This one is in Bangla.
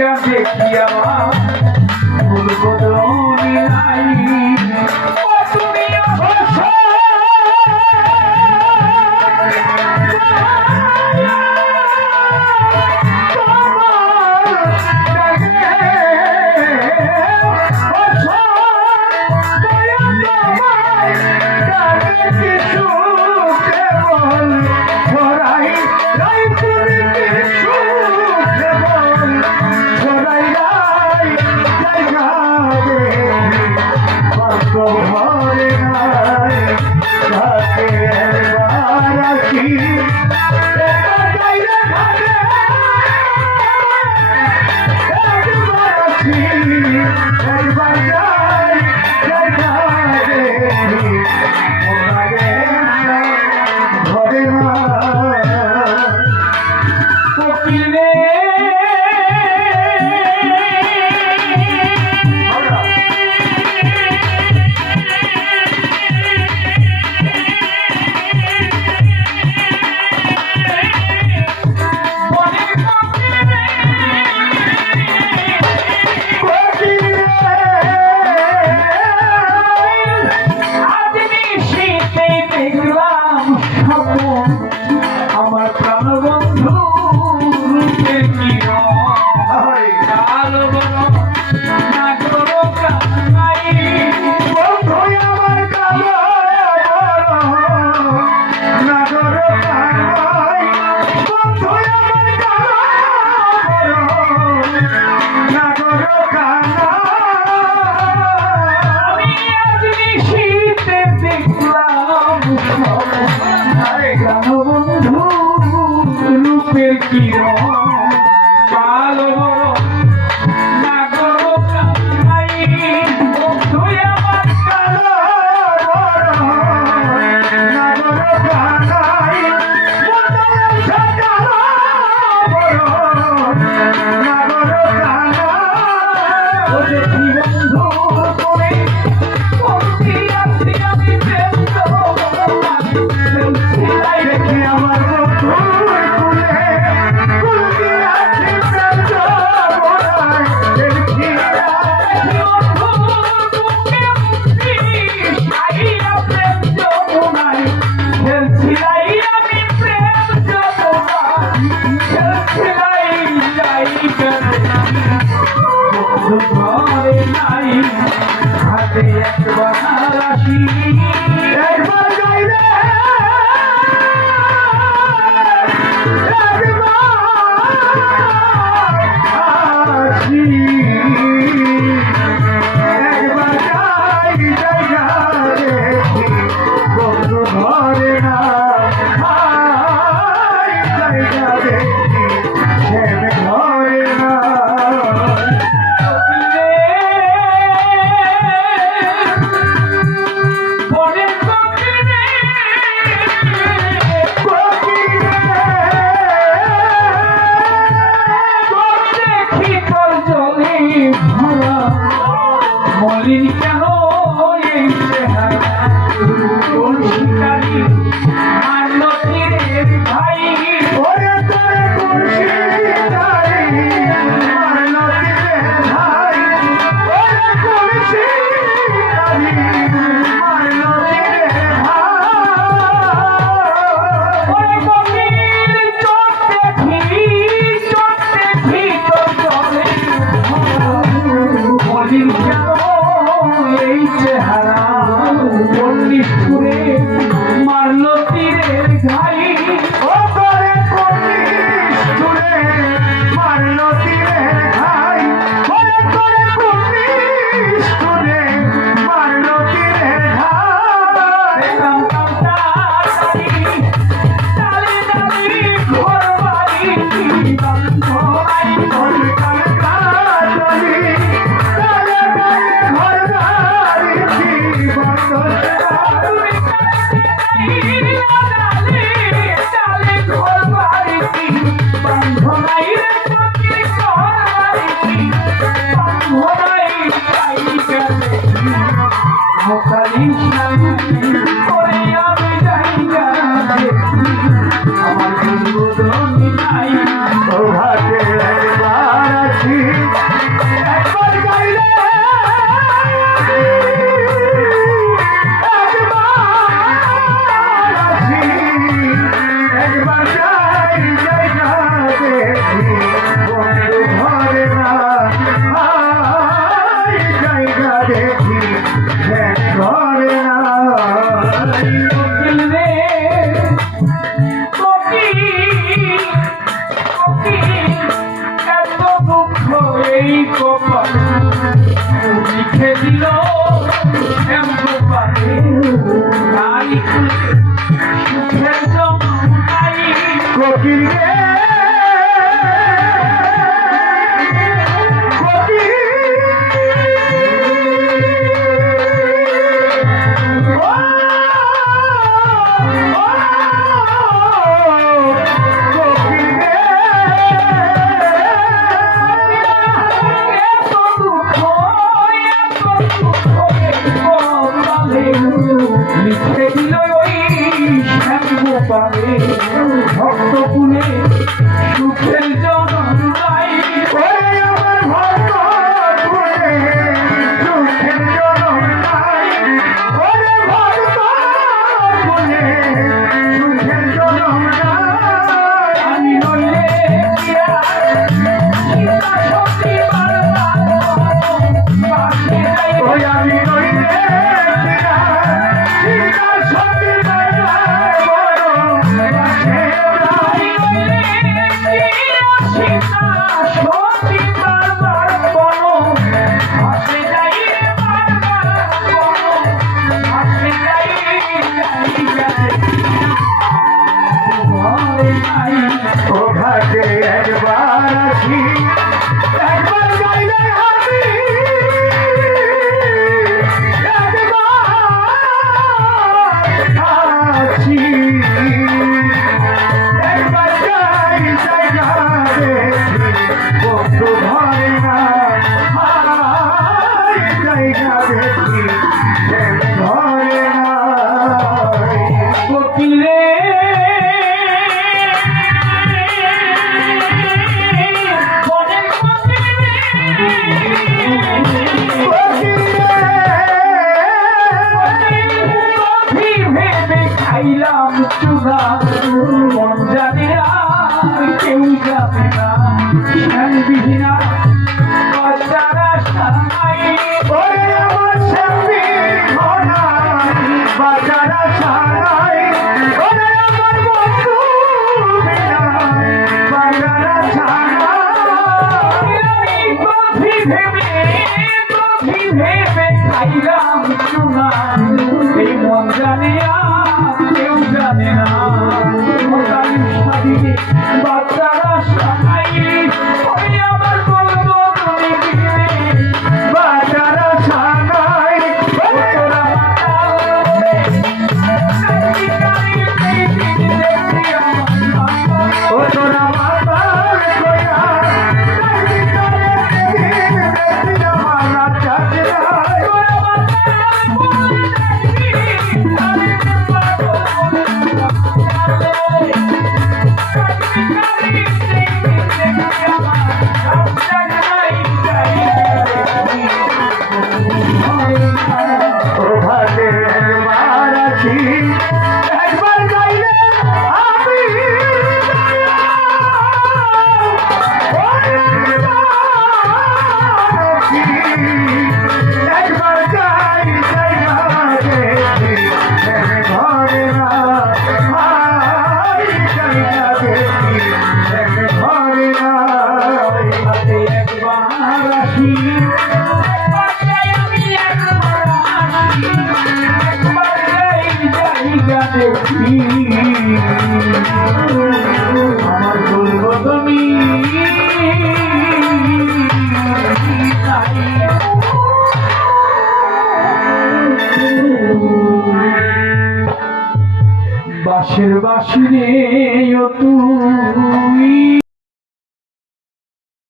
দেখা দেখি আমার ভুল বদলি নাই ও তুমি সুখের জমাই কোকিল রে লিখে দিল ওই শ্যামগোপালে ভক্ত কুলে সুখের জন্মাই ওরে আমার ভক্ত কুলে সুখের জন্মাই ওরে ভক্ত কুলে সুখের জন্মাই আমি নইলে সীতা সতী বারবার পাশে যাই ওই আমি নইলে সীতা সতী বারবার বড় পাশে যাই সীতা সতী বারবার বলো পাশে যাই বারবার বলো পাশে যাই ও ঘাটে একবার আসি একবার গাইলে হাসি একবার আসি একবার গাই জায়গা দেখি বন্ধু ভরে না হাই জায়গা দেখি ভরে না কোকিলে বনের কফি ভেবে খাইলাম চুরা মন জানে আর কেউ যাবে না শ্যামবিহীনা বাচ্চারা সারাই ওরে আমার স্বামী ঘনাই বাজারা সারাই ওরে আমার বন্ধু বিনাই বাজারা সারাই কফি ভেবে খাইলাম চুনা এই মন জানে আর কেউ জানে না স্বাধীনে বাচ্চারা সারাই ওই আমার বলবো তুমি বিনে বাজারা সারাই তোরা ও তোরা মাতাল কইয়া মারা চাচরাই ও ঘাটে একবার আসি একবার গাইলে আমি একবার গাই জায়গা দেখি ঘরে না হাই জায়গা দেখি ঘরে না একবার আসি একবার যাই জায়গা দেখি আমার বলবো তুমি বাঁশের বাঁশি রে ও তুই